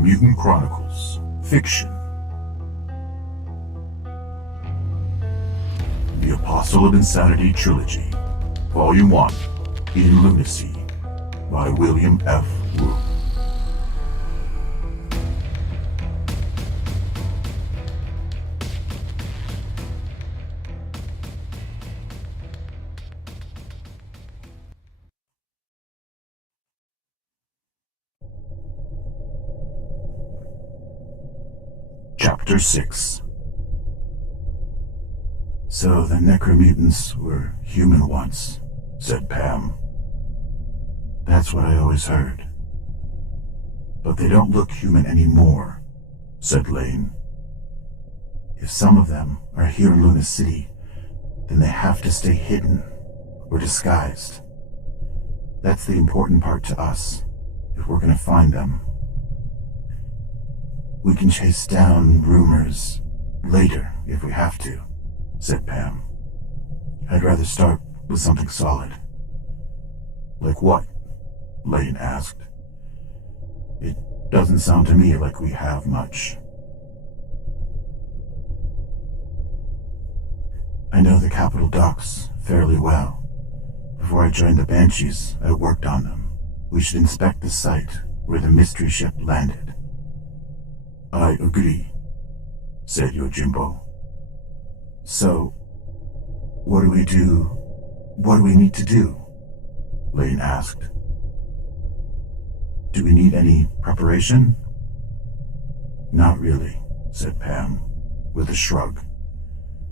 Mutant Chronicles, Fiction. The Apostle of Insanity Trilogy, Volume 1, in Lunacy, by William F. Wu. Chapter 6. So the Necromutants were human once, said Pam. That's what I always heard. But they don't look human anymore, said Lane. If some of them are here in Luna City, then they have to stay hidden or disguised. That's the important part to us, if we're going to find them. We can chase down rumors later if we have to, said Pam. I'd rather start with something solid. Like what? Lane asked. It doesn't sound to me like we have much. I know the Capitol docks fairly well. Before I joined the Banshees, I worked on them. We should inspect the site where the mystery ship landed. I agree, said Yojimbo. So, what do we do? What do we need to do? Lane asked. Do we need any preparation? Not really, said Pam, with a shrug.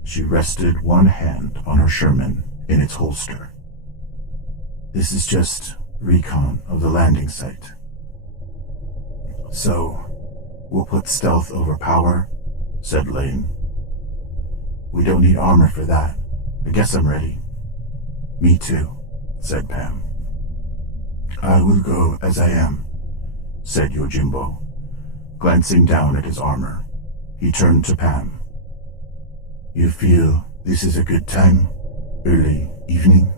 She rested one hand on her Sherman in its holster. This is just recon of the landing site. So, we'll put stealth over power, said Lane. We don't need armor for that. I guess I'm ready. Me too, said Pam. I will go as I am, said Yojimbo. Glancing down at his armor, he turned to Pam. You feel this is a good time? Early evening?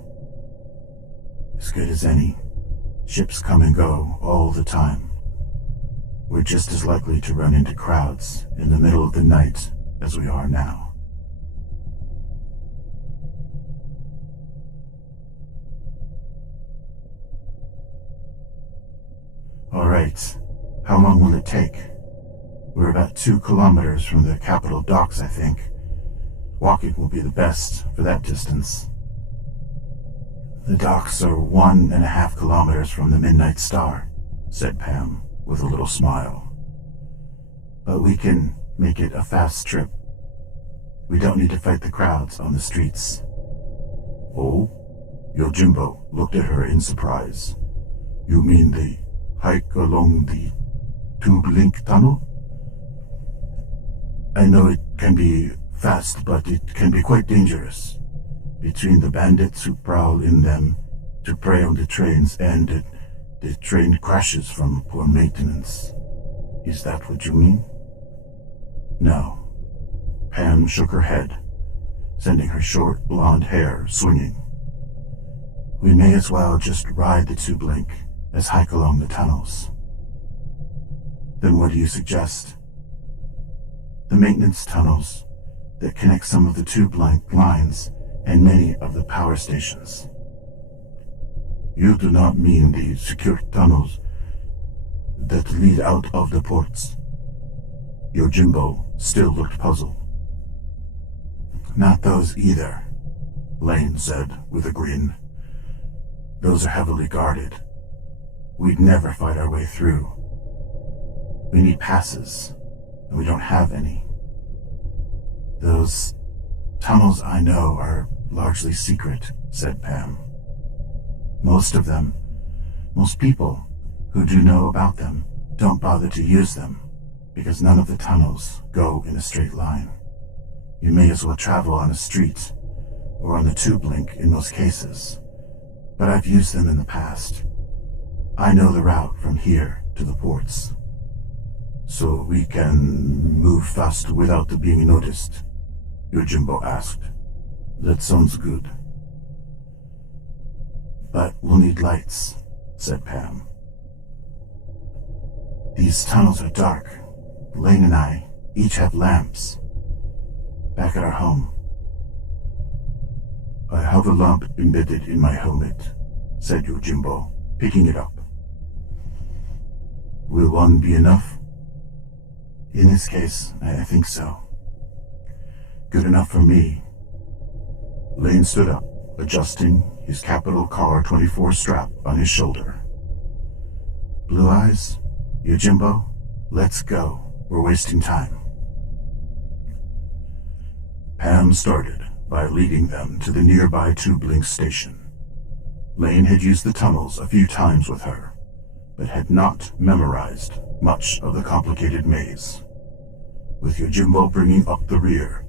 As good as any. Ships come and go all the time. We're just as likely to run into crowds in the middle of the night as we are now. All right, how long will it take? We're about 2 kilometers from the Capitol docks, I think. Walking will be the best for that distance. The docks are 1.5 kilometers from the Midnight Star, said Pam, with a little smile. But we can make it a fast trip. We don't need to fight the crowds on the streets. Oh? Yojimbo looked at her in surprise. You mean the hike along the tube link tunnel? I know it can be fast, but it can be quite dangerous. Between the bandits who prowl in them to prey on the trains and the train crashes from poor maintenance. Is that what you mean? No. Pam shook her head, sending her short blonde hair swinging. We may as well just ride the tube link as hike along the tunnels. Then what do you suggest? The maintenance tunnels that connect some of the tube link lines and many of the power stations. You do not mean the secure tunnels that lead out of the ports? Yojimbo still looked puzzled. Not those either, Lane said with a grin. Those are heavily guarded. We'd never fight our way through. We need passes, and we don't have any. Those tunnels I know are largely secret, said Pam. Most people who do know about them don't bother to use them, because none of the tunnels go in a straight line. You may as well travel on a street, or on the tube link in most cases. But I've used them in the past. I know the route from here to the ports. So we can move fast without being noticed? Yojimbo asked. That sounds good. But we'll need lights, said Pam. These tunnels are dark. Lane and I each have lamps. Back at our home. I have a lamp embedded in my helmet, said Yojimbo, picking it up. Will one be enough? In this case, I think so. Good enough for me. Lane stood up, adjusting his Capitol Car 24 strap on his shoulder. Blue Eyes, Yojimbo, let's go. We're wasting time. Pam started by leading them to the nearby tube link station. Lane had used the tunnels a few times with her, but had not memorized much of the complicated maze. With Yojimbo bringing up the rear,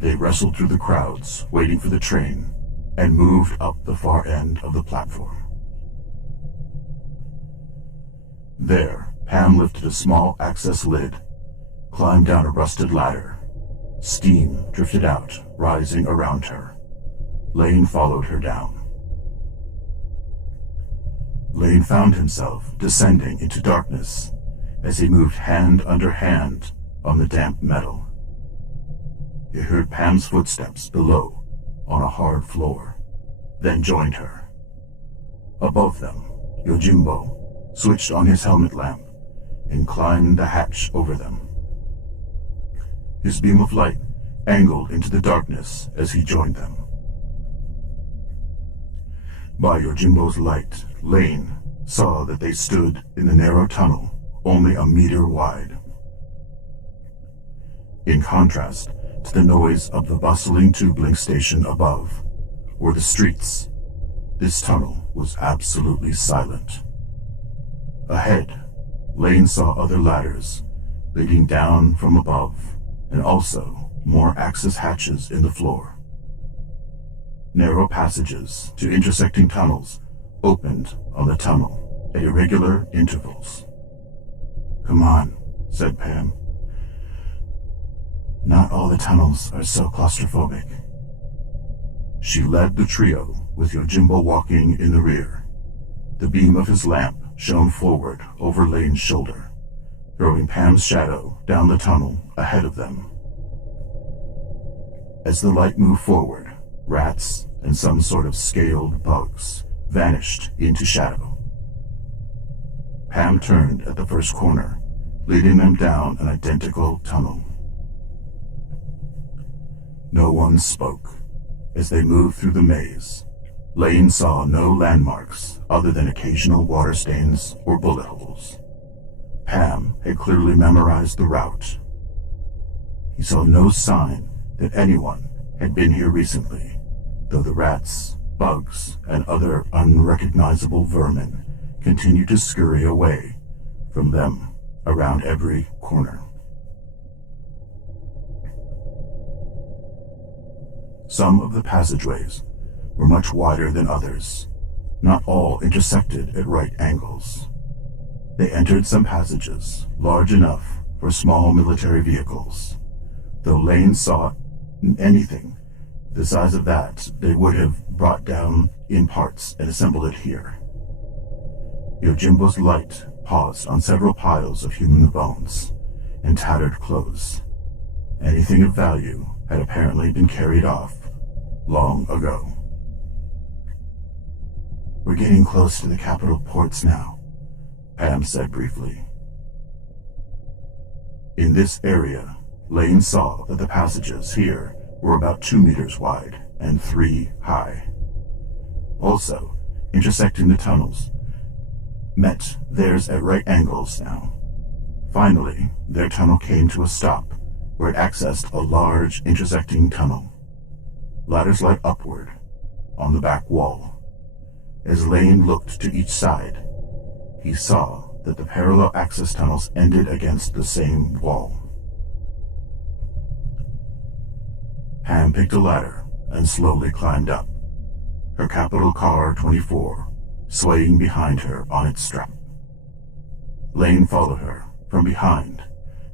they wrestled through the crowds, waiting for the train, and moved up the far end of the platform. There, Pam lifted a small access lid, climbed down a rusted ladder. Steam drifted out, rising around her. Lane followed her down. Lane found himself descending into darkness as he moved hand under hand on the damp metal. He heard Pam's footsteps below on a hard floor, then joined her. Above them, Yojimbo switched on his helmet lamp and climbed the hatch over them. His beam of light angled into the darkness as he joined them. By Yojimbo's light, Lane saw that they stood in the narrow tunnel, only a meter wide. In contrast to the noise of the bustling tube link station above, or the streets, this tunnel was absolutely silent. Ahead, Lane saw other ladders leading down from above, and also more access hatches in the floor. Narrow passages to intersecting tunnels opened on the tunnel at irregular intervals. Come on, said Pam. Not all the tunnels are so claustrophobic. She led the trio, with Yojimbo walking in the rear. The beam of his lamp shone forward over Lane's shoulder, throwing Pam's shadow down the tunnel ahead of them. As the light moved forward, rats and some sort of scaled bugs vanished into shadow. Pam turned at the first corner, leading them down an identical tunnel. No one spoke. As they moved through the maze, Lane saw no landmarks other than occasional water stains or bullet holes. Pam had clearly memorized the route. He saw no sign that anyone had been here recently, though the rats, bugs, and other unrecognizable vermin continued to scurry away from them around every corner. Some of the passageways were much wider than others. Not all intersected at right angles. They entered some passages large enough for small military vehicles, though Lane saw anything the size of that they would have brought down in parts and assembled it here. Yojimbo's light paused on several piles of human bones and tattered clothes. Anything of value had apparently been carried off long ago. We're getting close to the Capitol ports now, Pam said briefly. In this area, Lane saw that the passages here were about 2 meters wide and 3 high. Also, intersecting the tunnels met theirs at right angles now. Finally, their tunnel came to a stop where it accessed a large intersecting tunnel. Ladders led upward on the back wall. As Lane looked to each side, he saw that the parallel access tunnels ended against the same wall. Pam picked a ladder and slowly climbed up, her Capitol Car 24 swaying behind her on its strap. Lane followed her from behind.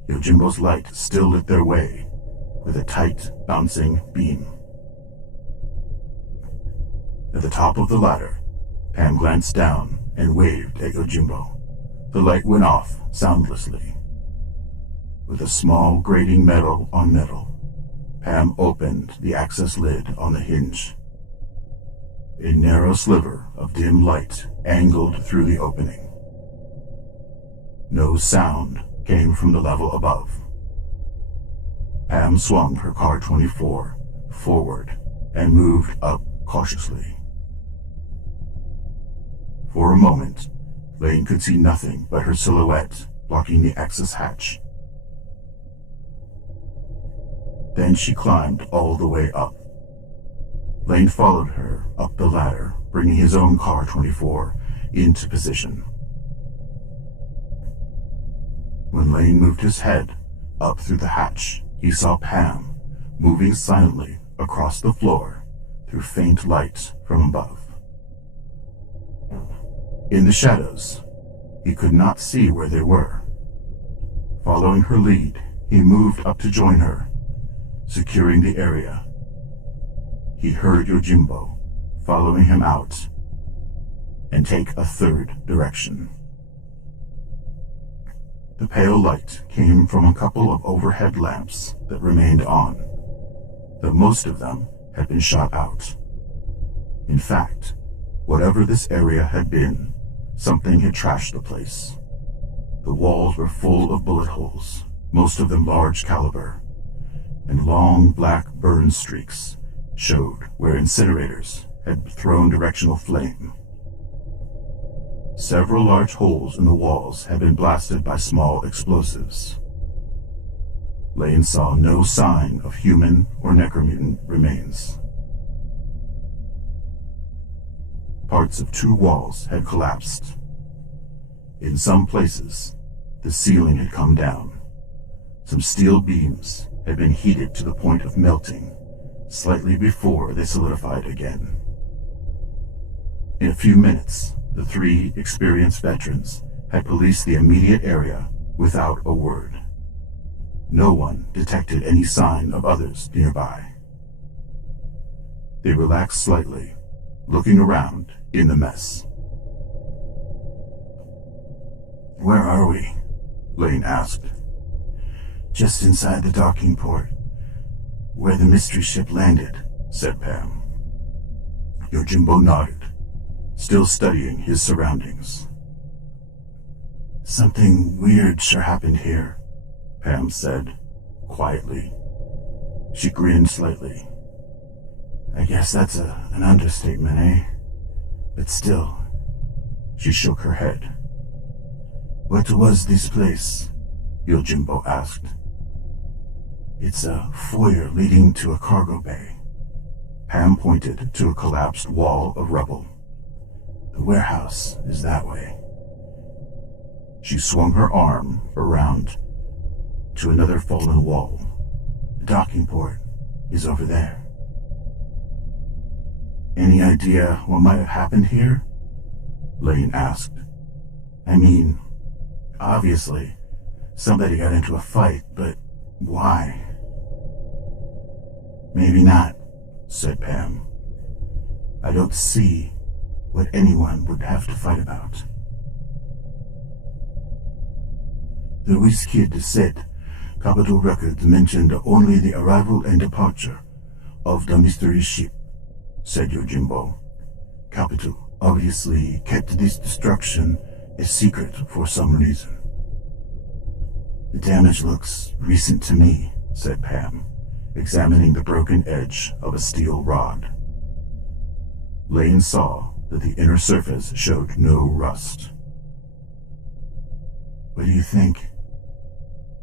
Yojimbo's light still lit their way with a tight, bouncing beam. At the top of the ladder, Pam glanced down and waved at Yojimbo. The light went off soundlessly. With a small grating metal on metal, Pam opened the access lid on the hinge. A narrow sliver of dim light angled through the opening. No sound came from the level above. Pam swung her car 24 forward and moved up cautiously. For a moment, Lane could see nothing but her silhouette blocking the access hatch. Then she climbed all the way up. Lane followed her up the ladder, bringing his own car 24 into position. When Lane moved his head up through the hatch, he saw Pam moving silently across the floor through faint light from above. In the shadows, he could not see where they were. Following her lead, he moved up to join her, securing the area. He heard Yojimbo following him out and take a third direction. The pale light came from a couple of overhead lamps that remained on, though most of them had been shot out. In fact, whatever this area had been, something had trashed the place. The walls were full of bullet holes, most of them large caliber, and long black burn streaks showed where incinerators had thrown directional flame. Several large holes in the walls had been blasted by small explosives. Lane saw no sign of human or necromutant remains. Parts of 2 walls had collapsed. In some places, the ceiling had come down. Some steel beams had been heated to the point of melting slightly before they solidified again. In a few minutes, the 3 experienced veterans had policed the immediate area without a word. No one detected any sign of others nearby. They relaxed slightly, looking around in the mess. "Where are we?" Lane asked. "Just inside the docking port, where the mystery ship landed," said Pam. Yojimbo nodded, still studying his surroundings. "Something weird sure happened here," Pam said, quietly. She grinned slightly. "I guess that's an understatement, eh? But still." She shook her head. "What was this place?" Yojimbo asked. "It's a foyer leading to a cargo bay." Pam pointed to a collapsed wall of rubble. "The warehouse is that way." She swung her arm around to another fallen wall. "The docking port is over there." "Any idea what might have happened here?" Lane asked. "I mean, obviously, somebody got into a fight, but why?" "Maybe not," said Pam. "I don't see what anyone would have to fight about." "The Whiz Kid said Capitol records mentioned only the arrival and departure of the mystery ship," said Yojimbo. "Capitol obviously kept this destruction a secret for some reason." "The damage looks recent to me," said Pam, examining the broken edge of a steel rod. Lane saw that the inner surface showed no rust. "What do you think?"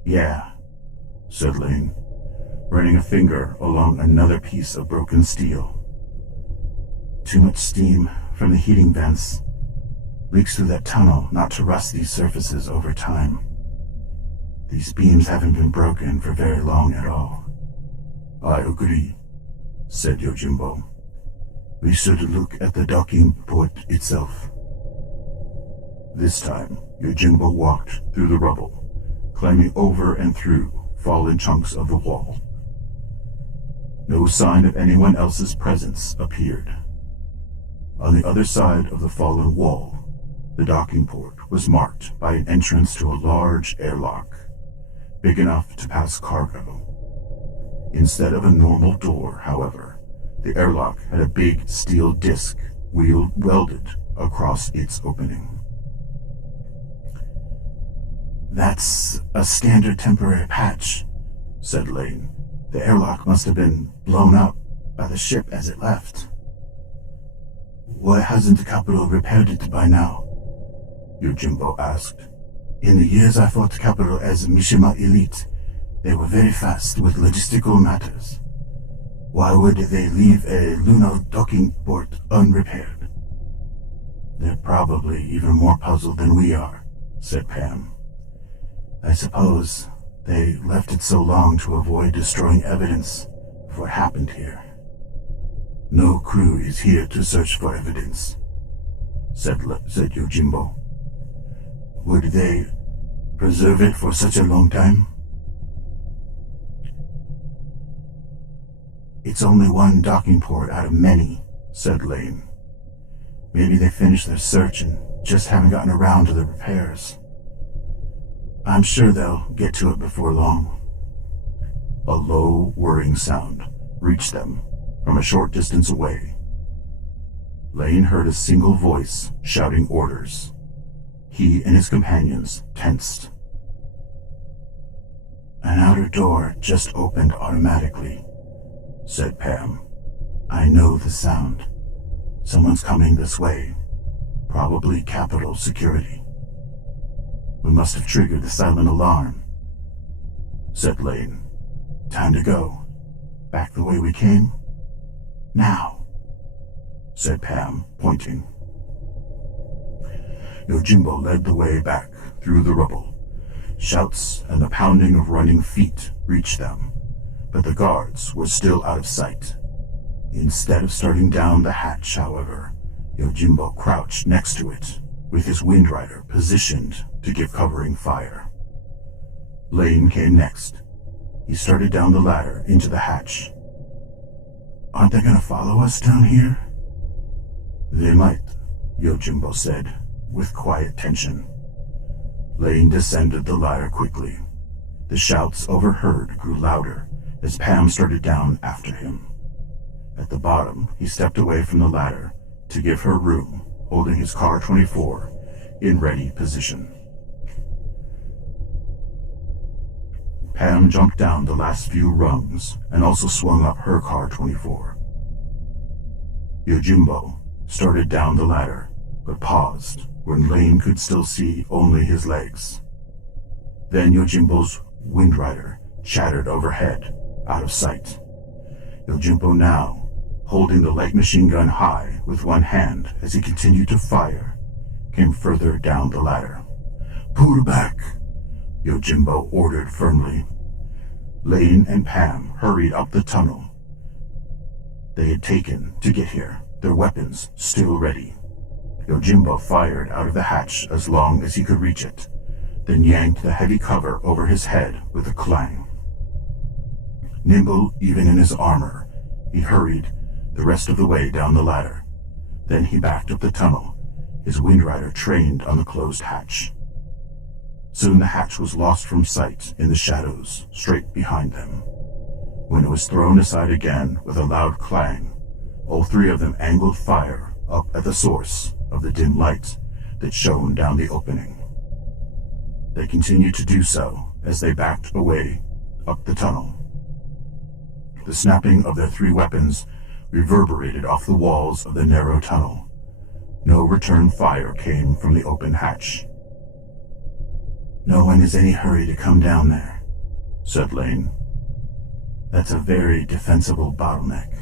"Yeah," said Lane, running a finger along another piece of broken steel. "Too much steam from the heating vents leaks through that tunnel not to rust these surfaces over time. These beams haven't been broken for very long at all." "I agree," said Yojimbo. "We should look at the docking port itself." This time, Yojimbo walked through the rubble, climbing over and through fallen chunks of the wall. No sign of anyone else's presence appeared. On the other side of the fallen wall, The docking port was marked by an entrance to a large airlock, big enough to pass cargo. Instead of a normal door, however, the airlock had a big steel disc welded across its opening. "That's a standard temporary patch," said Lane. "The airlock must have been blown up by the ship as it left." "Why hasn't the Capitol repaired it by now?" Yojimbo asked. "In the years I fought the Capitol as Mishima elite, they were very fast with logistical matters. Why would they leave a lunar docking port unrepaired?" "They're probably even more puzzled than we are," said Pam. "I suppose they left it so long to avoid destroying evidence of what happened here." "No crew is here to search for evidence," said Yojimbo. "Would they preserve it for such a long time?" "It's only one docking port out of many," said Lane. "Maybe they finished their search and just haven't gotten around to the repairs. I'm sure they'll get to it before long." A low, whirring sound reached them from a short distance away. Lane heard a single voice shouting orders. He and his companions tensed. "An outer door just opened automatically," said Pam. "I know the sound. Someone's coming this way. Probably Capitol security." "We must have triggered the silent alarm," said Lane. "Time to go. Back the way we came? Now," said Pam, pointing. Yojimbo led the way back through the rubble. Shouts and the pounding of running feet reached them, but the guards were still out of sight. Instead of starting down the hatch, however, Yojimbo crouched next to it, with his windrider positioned to give covering fire. Lane came next. He started down the ladder into the hatch. "Aren't they going to follow us down here?" "They might," Yojimbo said, with quiet tension. Lane descended the ladder quickly. The shouts overheard grew louder as Pam started down after him. At the bottom, he stepped away from the ladder to give her room, holding his Car 24 in ready position. Pam jumped down the last few rungs and also swung up her Car 24. Yojimbo started down the ladder, but paused when Lane could still see only his legs. Then Yojimbo's windrider chattered overhead, out of sight. Yojimbo now, holding the light machine gun high with one hand as he continued to fire, came further down the ladder. "Pull back," Yojimbo ordered firmly. Lane and Pam hurried up the tunnel they had taken to get here, their weapons still ready. Yojimbo fired out of the hatch as long as he could reach it, then yanked the heavy cover over his head with a clang. Nimble even in his armor, he hurried the rest of the way down the ladder. Then he backed up the tunnel, his windrider trained on the closed hatch. Soon the hatch was lost from sight in the shadows straight behind them. When it was thrown aside again with a loud clang, all three of them angled fire up at the source of the dim light that shone down the opening. They continued to do so as they backed away up the tunnel. The snapping of their three weapons reverberated off the walls of the narrow tunnel. No return fire came from the open hatch. "No one is in any hurry to come down there," said Lane. "That's a very defensible bottleneck.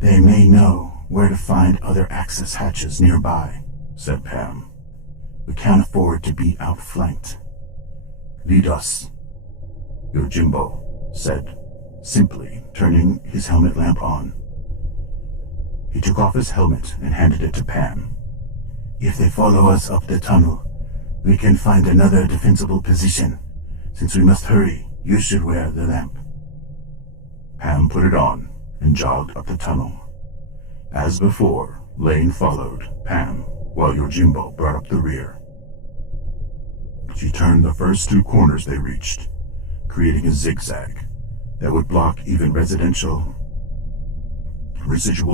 They may know where to find other access hatches nearby," said Pam. "We can't afford to be outflanked." "Lead us," Yojimbo said, simply turning his helmet lamp on. He took off his helmet and handed it to Pam. "If they follow us up the tunnel, we can find another defensible position. Since we must hurry, you should wear the lamp." Pam put it on and jogged up the tunnel. As before, Lane followed Pam while Yojimbo brought up the rear. She turned the first two corners they reached, creating a zigzag that would block even residual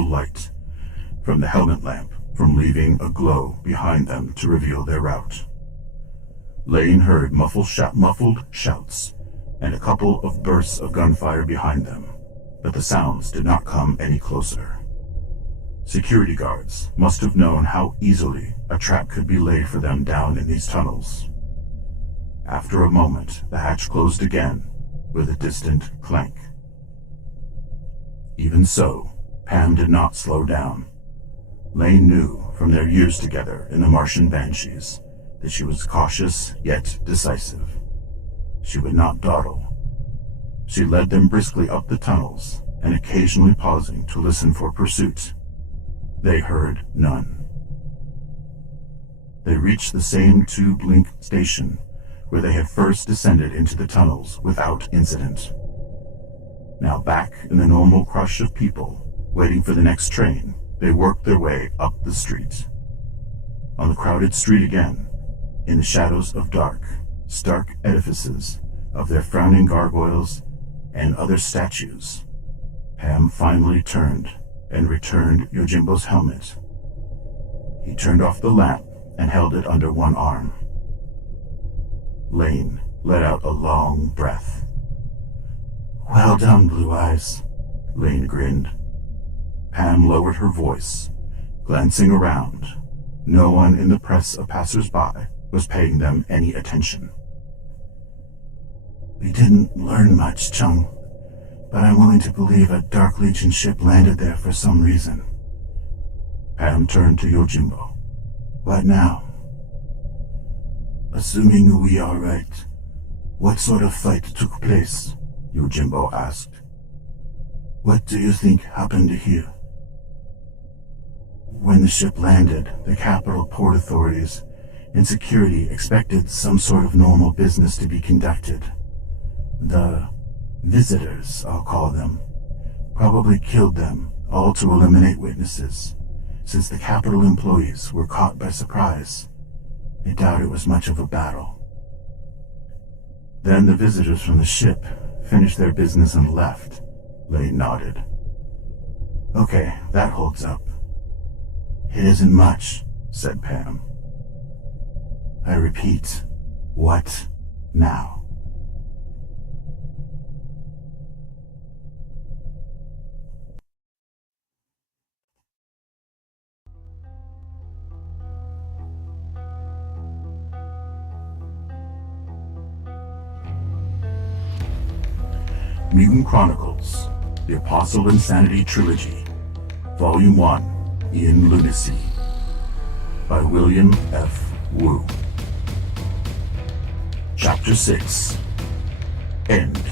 light from the helmet lamp from leaving a glow behind them to reveal their route. Lane heard muffled shouts and a couple of bursts of gunfire behind them, but the sounds did not come any closer. Security guards must have known how easily a trap could be laid for them down in these tunnels. After a moment, the hatch closed again with a distant clank. Even so, Pam did not slow down. Lane knew from their years together in the Martian Banshees that she was cautious yet decisive. She would not dawdle. She led them briskly up the tunnels and occasionally pausing to listen for pursuit. They heard none. They reached the same tube link station where they had first descended into the tunnels without incident. Now back in the normal crush of people waiting for the next train, they worked their way up the street. On the crowded street again, in the shadows of stark edifices of their frowning gargoyles and other statues, Pam finally turned and returned Yojimbo's helmet. He turned off the lamp and held it under one arm. Lane let out a long breath. "Well done, Blue Eyes," Lane grinned. Pam lowered her voice, glancing around. No one in the press of passers-by was paying them any attention. "We didn't learn much, Chung, but I'm willing to believe a Dark Legion ship landed there for some reason." Pam turned to Yojimbo. "What now?" "Assuming we are right, what sort of fight took place?" Yojimbo asked. "What do you think happened here?" "When the ship landed, the Capitol Port authorities and security expected some sort of normal business to be conducted. The visitors, I'll call them, probably killed them, all to eliminate witnesses. Since the Capitol employees were caught by surprise, I doubt it was much of a battle. Then the visitors from the ship finished their business and left," Lane nodded. "Okay, that holds up." "It isn't much," said Pam. "I repeat, what now?" Mutant Chronicles, The Apostle Insanity Trilogy, Volume 1, in Lunacy, by William F. Wu. Chapter 6, End.